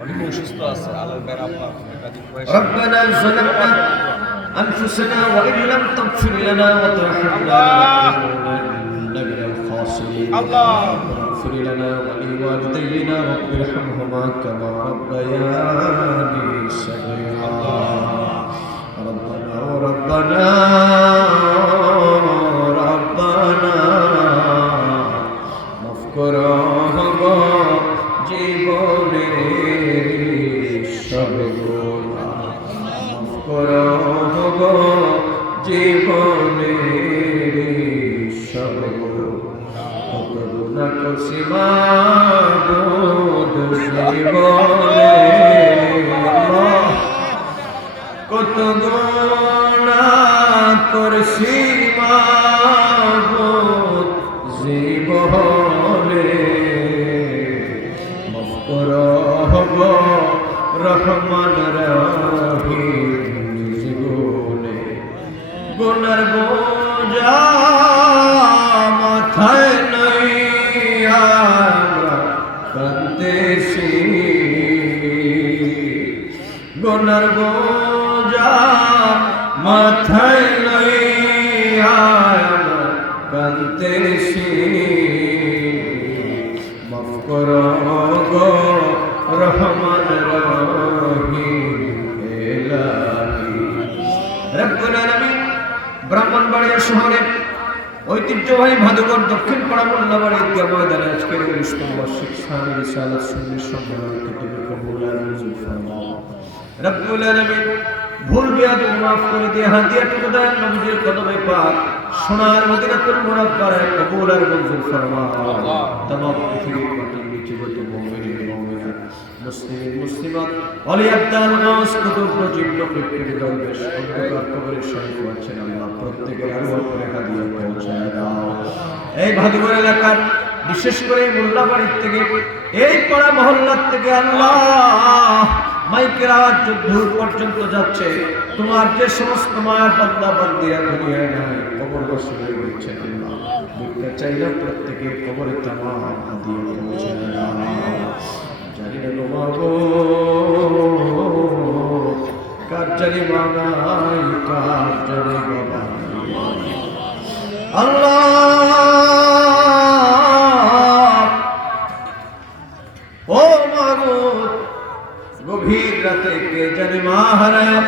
অনেকে অসুস্থ আছে, আল্লাহর বের আব্বা একাধিক বয়স। ربنا ظلمنا أنفسنا وإن لم تغفر لنا وترحمنا لنكونن من الخاسرين اغفر لنا ولوالدينا رب ارحمهما كما ربياني صغيرا ربنا ربنا ربنا মাফ করো গো জীবনের সব গুনাহ মাফ করো গো জীবনের সব গুনাহ কত গুনাহ করছি মাবুদ জীবনে কত গুনাহ করছি মাবুদ জীবনে মাফ করো গো রহমান রহিম জীবনে গুনার বোঝা মাথায় নাই আমরা কাঁদতেছি গুনার বোঝা মাথায় নাই আমরা কাঁদতেছি মাফ করো গো রহমান রহিম ইলাহি রব্বুল আলামিন। ব্রাহ্মণবাড়িয়া শহরের ঐতিহ্যবাহী ভাদুগর দক্ষিণ পাড়া মোল্লাবাড়ি ঈদগাহ ময়দানে আজকের 19তম বার্ষিক শামী রিসালাত সুন্নি সম্মেলনকে তুমি কবুল আর মঞ্জুর ফরমাও রব্বুল আলামিন। ভুল বিয়াদ মাফ করে দিয়ে হাদিয়াটুকু দেন নবীজির কদমে পাক সোনার মদিনাতুল মুনাওয়ারায় কবুল আর মঞ্জুর ফরমাও। तमाम পৃথিবীর মাটির নিচে যত মুমিন মুমিনাত মুসলিম মুসলিমাত ওলিয়াত দান গাউস কুতুব নজিব নবীর দরবেশ অন্ধকার কবরের শরীফ আছেন আল্লাহ প্রত্যেকের আরওয়াহ করে হাদিয়া পৌঁছায় দাও। এই ভাদুগর এলাকার বিশেষ করে মোল্লাবাড়ি থেকে এই পাড়া মহল্লার থেকে আল্লাহ মাইকের আওয়াজ দূর পর্যন্ত যাচ্ছে। তোমার যে সমস্ত মায়ের বান্দা বান্দিরা দুনিয়ায় নাই কবরবাসী হয়ে গেছে আল্লাহ ভিক্ষা চাইলে প্রত্যেকে কবরে তামাম হাদিয়া পৌঁছে দাও। জানি না গো মাগো কার জানি মা নাই কার জানি বাবা আল্লাহ ও মাগো গভীর রাতে কে জানি মা হারায়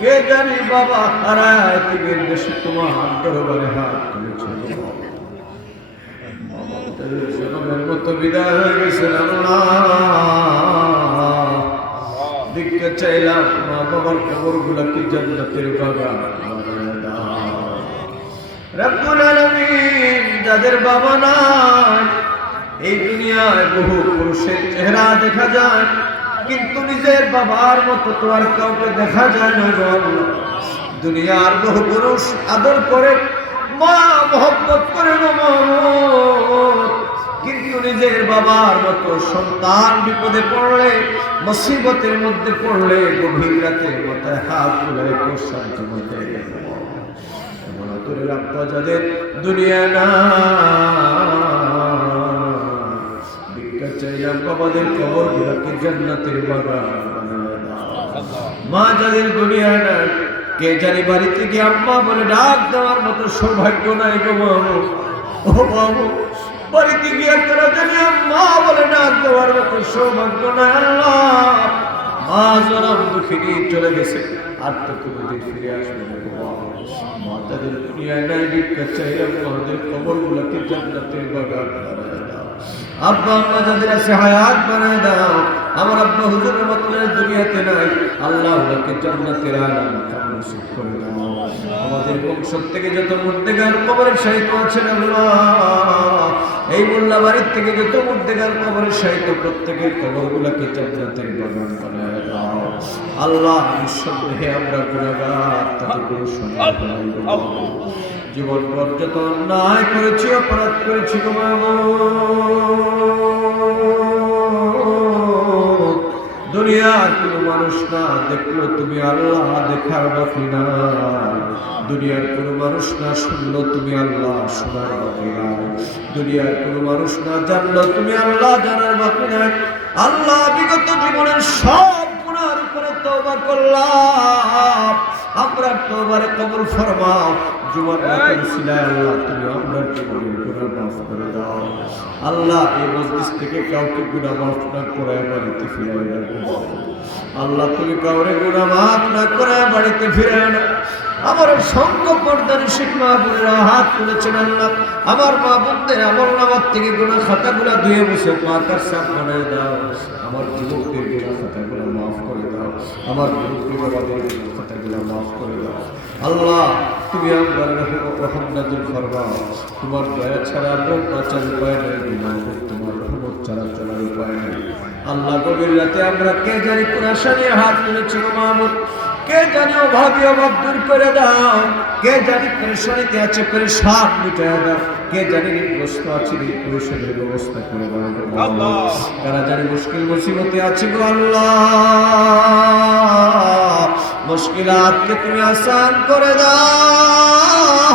কে জানি বাবা হারায় পৃথিবীর দেশে তোমার দরবারে হাত তুলেছে জনমের মতো বিদায় হয়ে গেছে আল্লাহ ভিক্ষা চাইলাম মা বাবার কবর গুলাকে জান্নাতের বাগান বানায় দাও রব্বুল আলামিন। যাদের বাবা নাই এই দুনিয়ায় বহু পুরুষের চেহারা দেখা যায় কিন্তু নিজের বাবার মতো তো আর কাউকে দেখা যায় না গো আল্লাহ। দুনিয়ার বহু পুরুষ আদর করে মা মহব্বত করে কিন্তু নিজের বাবার মতো সন্তান বিপদে পড়লে মুসিবতের মধ্যে পড়লে গভীর রাতে মাথায় হাত তুলে প্রশান্ত মতে এমন তোর আব্বা যাদের দুনিয়া না ভিক্ষা চাইলাম বাবাদের কবর গুলাকে জান্নাতের বাগান বানায় দাও। মা যাদের দুনিয়া না কে জানি বাড়িতে গিয়ে আম্মা বলে ডাক দেওয়ার মতো সৌভাগ্য নাই গো বাবু ও বাবু বাড়িতে গিয়ে তারা জানি আম্মা বলে ডাক দেওয়ার মতো সৌভাগ্য নাই আল্লাহ। মা জনম দুঃখিনী চলে গেছে আর তো কোনোদিন ফিরে আসবে না গো বাবু। মা তাদের দুনিয়ায় নাই ভিক্ষা চাইলাম আমাদের কবর গুলাকে জান্নাতের বাগান বানায় দাও। আব্বা আম্মা যাদের আছে হায়াত বানায় দাও। আমার আব্বা হুজুরের মতো দুনিয়াতে নাই আল্লাহ ওনাকে জান্নাতের আলাম নসিব করে দাও। আমাদের বংশ থেকে যত মুর্দেগার কবরের সাহিত্য আছেন আল্লাহ এই মোল্লাবাড়ির থেকে যত মুর্দেগার কবরের সাহিত্য প্রত্যেকের কবরগুলোকে জান্নাতের বাগান বানায় দাও আল্লাহ। নিঃসন্দেহে আমরা গুনাহগার তাতে কোনো সন্দেহ নাই গো। জীবন পর্যন্ত অন্যায় করেছি অপরাধ করেছি গো দুনিয়ার কোনো মানুষ না দেখলো তুমি আল্লাহ দেখার বাকি নাই। দুনিয়ার কোনো মানুষ না শুনলো তুমি আল্লাহ শোনার বাকি নাই। দুনিয়ার কোনো মানুষ না জানলো তুমি আল্লাহ জানার বাকি নাই। আল্লাহ বিগত জীবনের সব গুনার উপরে তওবা করলাম, আমরা তওবারে কবুল ফরমাও। জুমার রাতের উসিলায় আল্লাহ তুমি আমরা জীবনের গুনাহ মাফ করে দাও। আল্লাহ এই মজলিস থেকে কাউকে গুনাহ মাফ না করে বাড়িতে ফিরাই রাখো। আল্লাহ তুমি কাউরে গুনাহ মাফ না করে বাড়িতে ফিরাই না। আমার সঙ্গ পর্দার শিক্ষা বোনেরা হাত তুলেছেন আল্লাহ, আমার মা বোনদের আমল নামার থেকে গুনাহ খাতাগুলো ধুয়ে মুছে পাকার সাফ বানায় দাও। আমার যুবকদের গুনাহ খাতাগুলো মাফ করে দাও, আমার যুবকদের বাবাদের গুনাহ খাতাগুলো মাফ করে দাও। আল্লাহ তুমি আমার রহমত নাযিল ফরমাও। তোমার দয়া ছাড়া আমরা বাঁচার উপায় নেই, তোমার রহমত ছাড়া চলার উপায় নেই। আল্লাহ গভীর রাতে আমরা কে জানি কোন আশা নিয়ে হাত তুলেছি মাহমুদ, কে জানি অভাবী অভাব দূর করে দাও, কে জানি পরেশানিতে আছে পরেশান মিটায় দাও, কে জানি ঋণগ্রস্ত আছে ঋণ পরিশোধের ব্যবস্থা করে দাও। কারা জানি মুশকিল মুসিবতে আছে গো আল্লাহ, মুশকিলাতকে তুমি আসান করে দাও।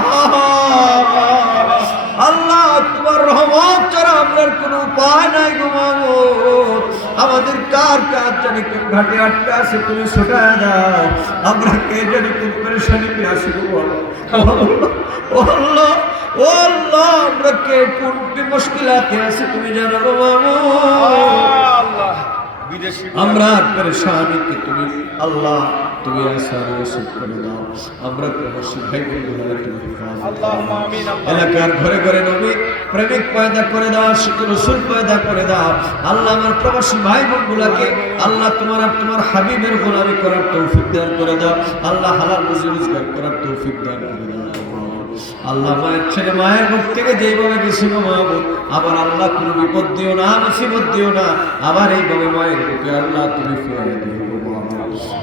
আল্লাহ তোমার রহমত ছাড়া আমরার কোনো উপায় নাই গো মাহমুদ। আমাদের কার কার জানি কোন ঘাটে আটকে আছে তুমি ছোটায় দাও, আমরা কে জানি কোন পরেশানিতে আছি গো আল্লাহ। ও আল্লাহ আমরা কে কোনটি মুশকিলাতে আছি তুমি জানো গো মাহমুদ। আমরা পরেশানিতে তুমি আল্লাহ তুমি আসান নসিব করে দাও। আমরা প্রবাসী ভাই বোনেরা তুমি আল্লাহুম্মা আমিন। এলাকার ঘরে ঘরে নবী প্রেমিক পয়দা করে দাও, আশিক রাসূল পয়দা করে দাও। আল্লাহ আমার প্রবাসী ভাই বোনগুলোকে আল্লাহ তোমার আর তোমার হাবিবের গোলামি করার তৌফিক দান করে দাও। আল্লাহ হালাল রুজি রোজগার করার তৌফিক দান করে দাও। আল্লাহ মায়ের ছেলে মায়ের মুখ থেকে যেইভাবে গেছি মাহবুব, আবার আল্লাহ কোনো বিপদ দিও না, মুসিবত দিও না, আবার এইভাবে মায়ের মুখে আল্লাহ তুমি ফিরিয়ে দিও।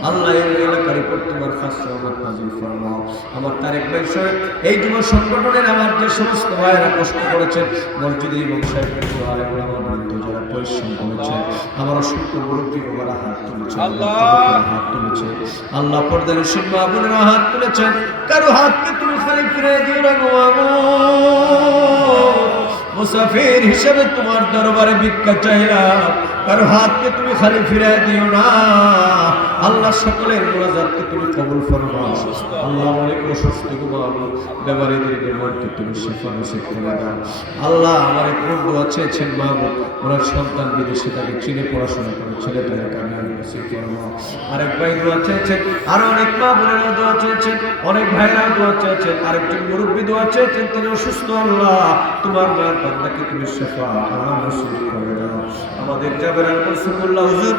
আল্লাহ এই এলাকার উপর তোমার খাস রহমত নাযিল ফরমাও। আমার তারেক ভাই সহ এই যুব সংগঠনের আমার যে সমস্ত ভাইয়েরা কষ্ট করেছেন, মসজিদে এবং সাহেবের দোয়ারে আমার বন্ধু যারা পরিশ্রম করেছেন, আমার অসংখ্য মুরব্বী ওরা হাত তুলেছেন, হাত তুলেছে আল্লাহ পর্দার শিল্পা বোনেরা হাত তুলেছেন। কারো হাতকে তুমি খালি ফিরে দিও না গো মুসাফির হিসেবে তোমার দরবারে ভিক্ষা চাইলাম, কারো হাতকে তুমি খালি ফিরে দিও না। আল্লাহ সকলের মুনাজাতকে তুমি কবুল ফরমাও। আল্লাহ অনেক অসুস্থ মাহবুব বেমারিদের বেমারকে তুমি শিফা নসিব করে দাও। আল্লাহ আমার এক বন্ধু আছে মাহবুব, ওনার সন্তান বিদেশে তাকে চীনে পড়াশোনা করে, ছেলেটাকে কামিয়াবি নসিব ফরমাও। আরেক ভাই দোয়া চেয়েছেন, আরো অনেক মা বোনেরা দোয়া চেয়েছেন, অনেক ভাইরা দোয়া চেয়েছেন, আরেকজন মুরব্বী দোয়া চেয়েছেন, তিনি অসুস্থ। আল্লাহ তোমার মায়ের বান্দাকে তুমি শিফা নসিব করে দাও। আমাদের জাবের আল রাসূলুল্লাহ হুজুর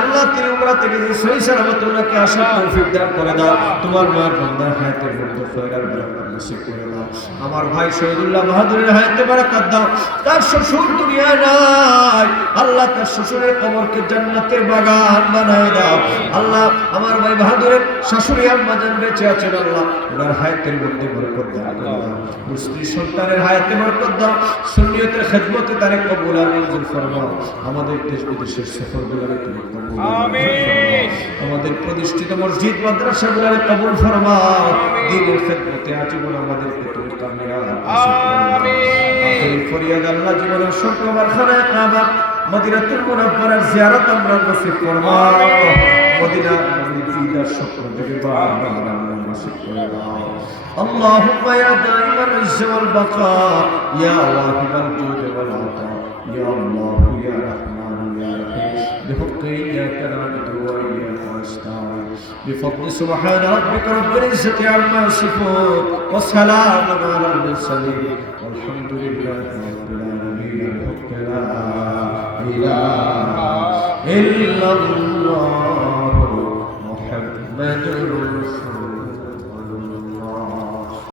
আল্লাহ তিনি উমরা থেকে সহি সালামতুল্লাহকে আসার তৌফিক দান করে দাও। তোমার মায়ের বান্দার হায়াতের মধ্যে খয়রাত বারাকাত নসিব করে দাও। আমার ভাই শহীদুল্লাহ বাহাদুরের হায়াতে বারাকাত দাও। তার শ্বশুর দুনিয়ায় নাই, আল্লাহ তার শ্বশুরের কবরকে জান্নাতের বাগান বানায় দাও। আল্লাহ আমার ভাই বাহাদুরের শাশুড়ি আম্মা জান বেঁচে আছেন, আল্লাহ ওনার হায়াতের মধ্যে বরকত দান করে দাও। স্ত্রী সন্তানের হায়াতে বরকত দাও। সুন্নিয়তের খেদমতে তারে কবুল আর মঞ্জুর ফরমাও। আমাদের দেশ বিদেশের সফরগুলোকে তুমি কবুল আমিন। আমাদের প্রতিষ্ঠিত মসজিদ মাদ্রাসাগুলোকে কবুল ফরমাও। দ্বীনের খেদমতে আজীবন আমাদেরকে তুমি কামিয়াব আমিন। আখির ফরিয়াদ আল্লাহ জীবনের শুক্রবার খানায় কাবা মদিনাতুল মুনাওয়ারার জিয়ারত আমরা নসিব ফরমাও। মদিনার নবীর স্বপ্ন থেকে বারবার আমরা নসিব করে দাও। اللهم يا دائم العز والبقاء يا واهب الجود والعطاء يا الله يا رحمن يا رحيم بحق إياك نعبد وإياك نستعين بفضل سبحان ربك رب العزة عما يصفون وسلام على المرسلين والحمد لله رب العالمين بحق لا إله إلا الله محمد